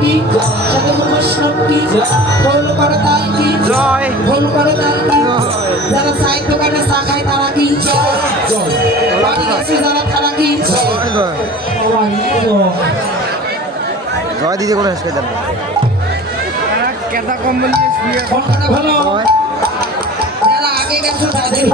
কি সাধু বৈষ্ণব কি ভুল করে তাই কি ভুল করে তাই কি যারা চায়ের দোকানে চা খায় তারা কি বাড়ি গেছে যারা তারা কি জয় দিদি করে শেষ করে দেন ভালো যারা আগে গেছো তাদের